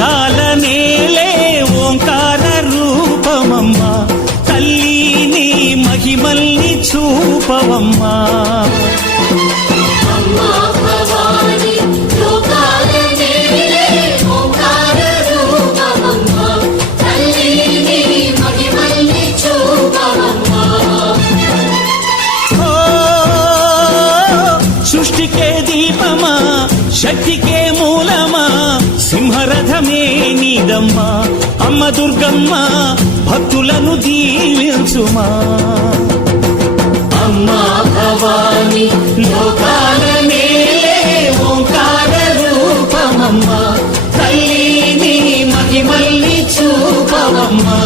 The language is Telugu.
లోకాల నేలే ఓంకార రూపమమ్మా తల్లి నీ మహిమల్ని చూపవమ్మా సృష్టికే దీపమా శక్తికే మూలమా సింహరథమే నీదమ్మా అమ్మ దుర్గమ్మ భక్తులను దీవించుమా అమ్మా భవాని లోకాల నేలే ఓంకార రూపమమ్మా తల్లి నీ మహిమల్ని చూపవమ్మా